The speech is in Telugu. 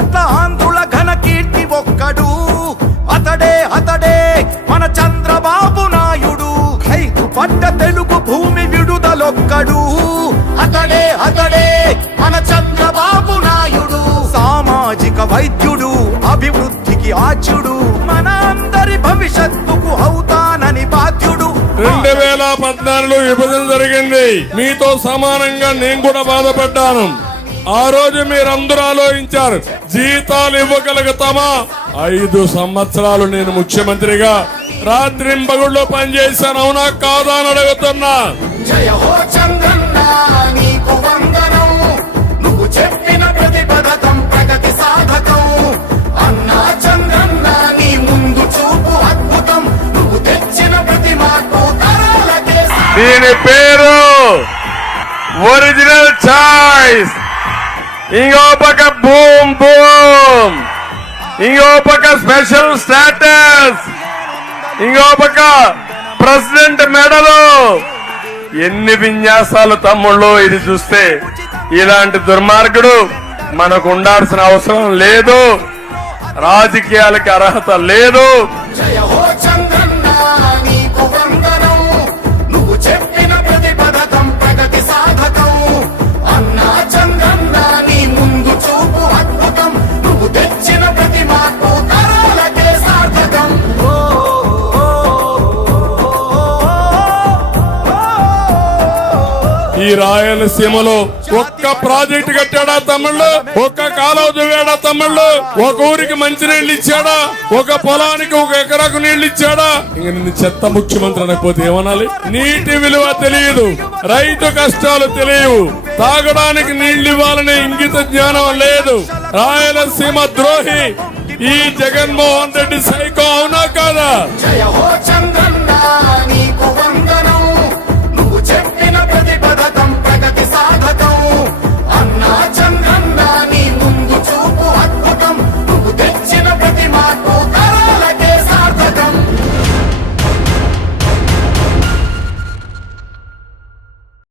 కోట్ల ఆంధ్రుల ఘన కీర్తి ఒక్కడు, అతడే అతడే మన చంద్రబాబు నాయుడు. 5 పట్ట తెలుగు భూమి విడుదలొక్కడు, అతడే అతడే మన చంద్రబాబు నాయుడు. సామాజిక వైద్యుడు, అభివృద్ధికి ఆచ్యుడు, మన అందరి భవిష్యత్తుకు అవుతానని బాధ్యుడు. 2014లో విభజన జరిగింది. మీతో సమానంగా నేను కూడా బాధపడ్డాను. ఆ రోజు మీరందరూ ఆలోచించారు, జీతాలు ఇవ్వగలుగుతామా? 5 సంవత్సరాలు నేను ముఖ్యమంత్రిగా రాత్రింబగుళ్ళు పనిచేశాను, అవునా కాదా అని అడుగుతున్నా. జయ హో చంద్రన్న నీకు వందనం, నువ్వు చెప్పిన ప్రతి పథకం ప్రగతి సాధకం. అన్నా చంద్రన్న నీ ముందు చూపు అద్భుతం, నువ్వు తెచ్చిన ప్రతి మార్పు తరాలకే. దీని పేరు ఒరిజినల్ చాయిస్. ఇంకో పక్క బూమ్ బూమ్, ఇంకో పక్క స్పెషల్ స్టేటస్, ఇంకో పక్క ప్రెసిడెంట్ మెడలు. ఎన్ని విన్యాసాలు తమ్ముళ్ళు! ఇది చూస్తే ఇలాంటి దుర్మార్గుడు మనకు ఉండాల్సిన అవసరం లేదు, రాజకీయాలకి అర్హత లేదు. జయ హో చంద్రన్న నీకు వందనం, నువ్వు చెప్పిన ప్రతి పథకం ప్రగతి సాధకం. అన్నా చంద్రన్న నీ ముందు చూపు అద్భుతం, నువ్వు తెచ్చిన ప్రతి మార్పు తరాలకే సార్థకం. ఈ రాయలసీమలో ఒక్క ప్రాజెక్టు కట్టాడా తమ్ముళ్ళు? ఒక్క కాలువ దువ్వాడా తమ్ముళ్ళు? ఒక ఊరికి మంచినీళ్ళు ఇచ్చాడా? ఒక పొలానికి 1 ఎకరాకు నీళ్లు ఇచ్చాడా? ఇంక నిన్ను చెత్త ముఖ్యమంత్రి అనకపోతే ఏమనాలి? నీటి విలువ తెలియదు, రైతు కష్టాలు తెలియవు, తాగడానికి నీళ్లు ఇవ్వాలనే ఇంగిత జ్ఞానం లేదు. రాయలసీమ ద్రోహి ఈ జగన్మోహన్ రెడ్డి సైకో, అవునా కాదా? జయ హో చంద్రన్న